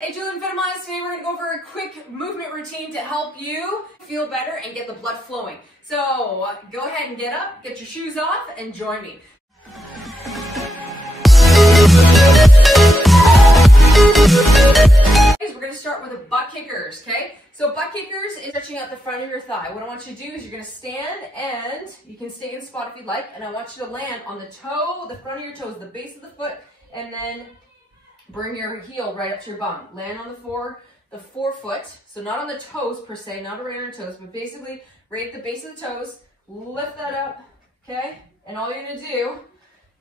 Hey, Julian Vitamines. Today we're going to go over a quick movement routine to help you feel better and get the blood flowing. So go ahead and get up, get your shoes off, and join me. We're going to start with the butt kickers, okay? So butt kickers is stretching out the front of your thigh. What I want you to do is you're going to stand, and you can stay in spot if you'd like, and I want you to land on the toe, the front of your toes, the base of the foot, and then bring your heel right up to your bum. Land on the forefoot, so not on the toes per se, not right on your toes, but basically right at the base of the toes. Lift that up, okay? And all you're going to do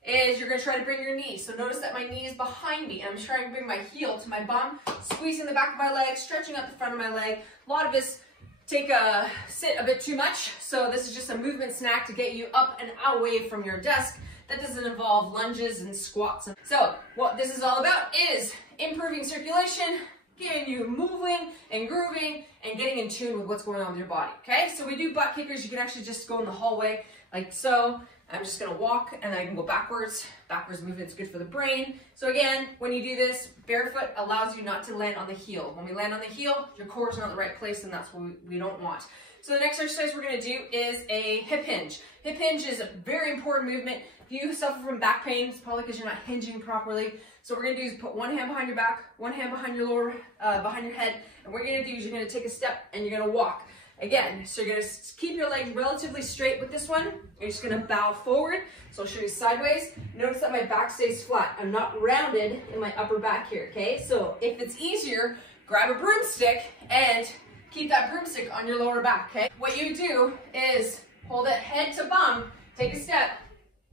is you're going to try to bring your knee. So notice that my knee is behind me, and I'm trying to bring my heel to my bum, squeezing the back of my leg, stretching out the front of my leg. A lot of us sit a bit too much, so this is just a movement snack to get you up and away from your desk. That doesn't involve lunges and squats. So what this is all about is improving circulation, getting you moving and grooving, and getting in tune with what's going on with your body, okay? So we do butt kickers. You can actually just go in the hallway like so. I'm just gonna walk and I can go backwards. Backwards movement's good for the brain. So again, when you do this, barefoot allows you not to land on the heel. When we land on the heel, your core is not in the right place, and that's what we don't want. So the next exercise we're gonna do is a hip hinge. Hip hinge is a very important movement. If you suffer from back pain, it's probably because you're not hinging properly. So what we're gonna do is put one hand behind your back, one hand behind your behind your head, and what you're gonna do is you're gonna take a step and you're gonna walk. Again, so you're gonna keep your legs relatively straight with this one. You're just gonna bow forward. So I'll show you sideways. Notice that my back stays flat. I'm not rounded in my upper back here, okay? So if it's easier, grab a broomstick and keep that broomstick on your lower back, okay? What you do is hold it head to bum, take a step,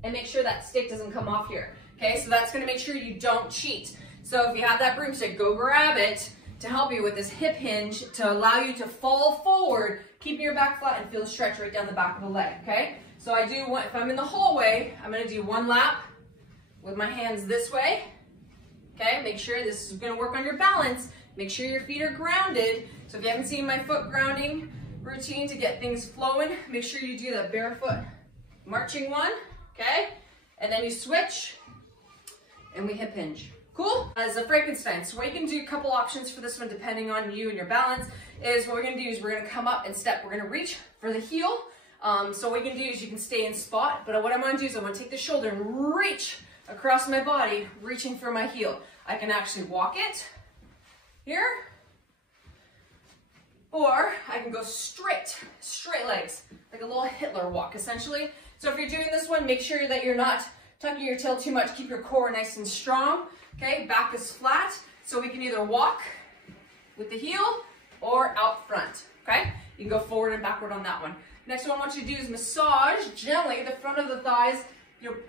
and make sure that stick doesn't come off here, okay? So that's gonna make sure you don't cheat. So if you have that broomstick, go grab it to help you with this hip hinge to allow you to fall forward, keeping your back flat and feel the stretch right down the back of the leg, okay? So I do one, if I'm in the hallway, I'm gonna do one lap with my hands this way, okay? Make sure this is gonna work on your balance. Make sure your feet are grounded. So if you haven't seen my foot grounding routine to get things flowing, make sure you do the barefoot marching one, okay? And then you switch and we hip hinge. Cool? As a Frankenstein. So what you can do, a couple options for this one depending on you and your balance, is what we're gonna do is we're gonna come up and step. We're gonna reach for the heel. So what you can do is you can stay in spot, but what I'm gonna do is I'm gonna take the shoulder and reach across my body, reaching for my heel. I can actually walk it here, or I can go straight legs, like a little Hitler walk, essentially. So if you're doing this one, make sure that you're not tucking your tail too much. Keep your core nice and strong, okay? Back is flat, so we can either walk with the heel or out front, okay? You can go forward and backward on that one. Next one I want you to do is massage gently the front of the thighs.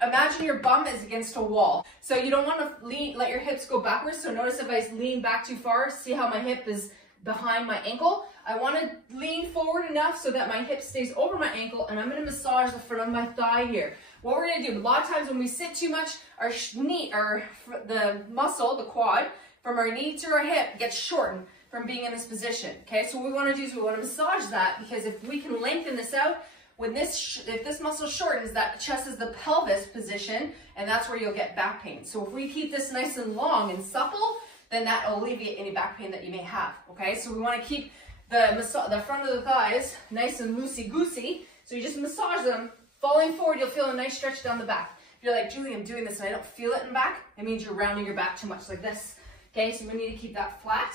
Imagine your bum is against a wall. So you don't want to let your hips go backwards. So notice if I lean back too far, see how my hip is behind my ankle? I want to lean forward enough so that my hip stays over my ankle, and I'm going to massage the front of my thigh here. What we're going to do, a lot of times when we sit too much, our knee, or the muscle, the quad, from our knee to our hip gets shortened from being in this position. Okay, so what we want to do is we want to massage that, because if we can lengthen this out, when if this muscle shortens, that chest is the pelvis position, and that's where you'll get back pain. So if we keep this nice and long and supple, then that will alleviate any back pain that you may have, okay? So we want to keep the front of the thighs nice and loosey-goosey, so you just massage them. Falling forward, you'll feel a nice stretch down the back. If you're like, Julie, I'm doing this and I don't feel it in back, it means you're rounding your back too much, like this, okay? So we need to keep that flat.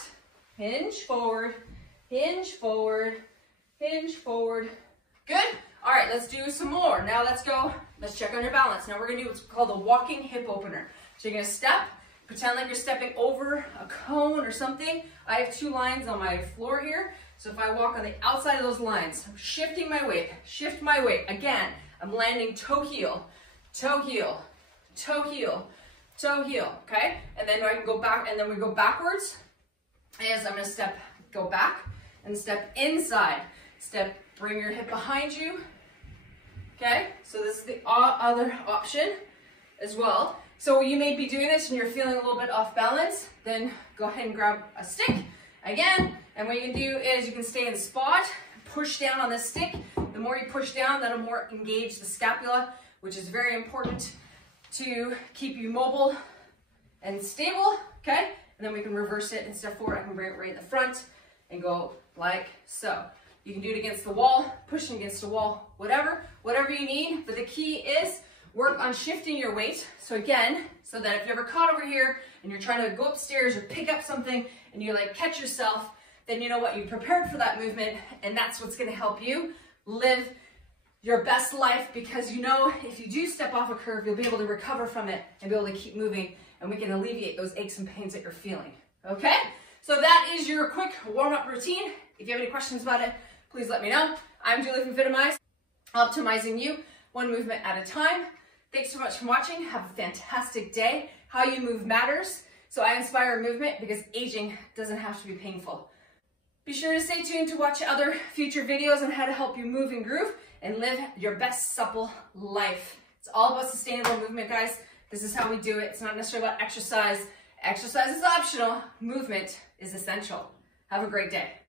Hinge forward, hinge forward, hinge forward. Good? All right, let's do some more. Now let's check on your balance. Now we're gonna do what's called a walking hip opener. So you're gonna step, pretend like you're stepping over a cone or something. I have 2 lines on my floor here. So if I walk on the outside of those lines, I'm shifting my weight, shift my weight. Again, I'm landing toe heel, toe heel, toe heel, toe heel, okay? And then I can go back, and then we go backwards. As I'm gonna go back and step inside. Step, bring your hip behind you, okay? So this is the other option as well. So you may be doing this and you're feeling a little bit off balance, then go ahead and grab a stick again. And what you can do is you can stay in spot, push down on this stick. The more you push down, that'll more engage the scapula, which is very important to keep you mobile and stable, okay? and then we can reverse it and step forward. I can bring it right in the front and go like so. You can do it against the wall, pushing against the wall, whatever you need. But the key is work on shifting your weight. So again, so that if you're ever caught over here and you're trying to go upstairs or pick up something and you like catch yourself, then you know what, you prepared for that movement, and that's what's gonna help you live your best life, because you know if you do step off a curve, you'll be able to recover from it and be able to keep moving, and we can alleviate those aches and pains that you're feeling, okay? So that is your quick warm-up routine. If you have any questions about it, please let me know. I'm Julie from Fitimize, optimizing you one movement at a time. Thanks so much for watching. Have a fantastic day. How you move matters. So I inspire movement because aging doesn't have to be painful. Be sure to stay tuned to watch other future videos on how to help you move and groove and live your best supple life. It's all about sustainable movement, guys. This is how we do it. It's not necessarily about exercise. Exercise is optional. Movement is essential. Have a great day.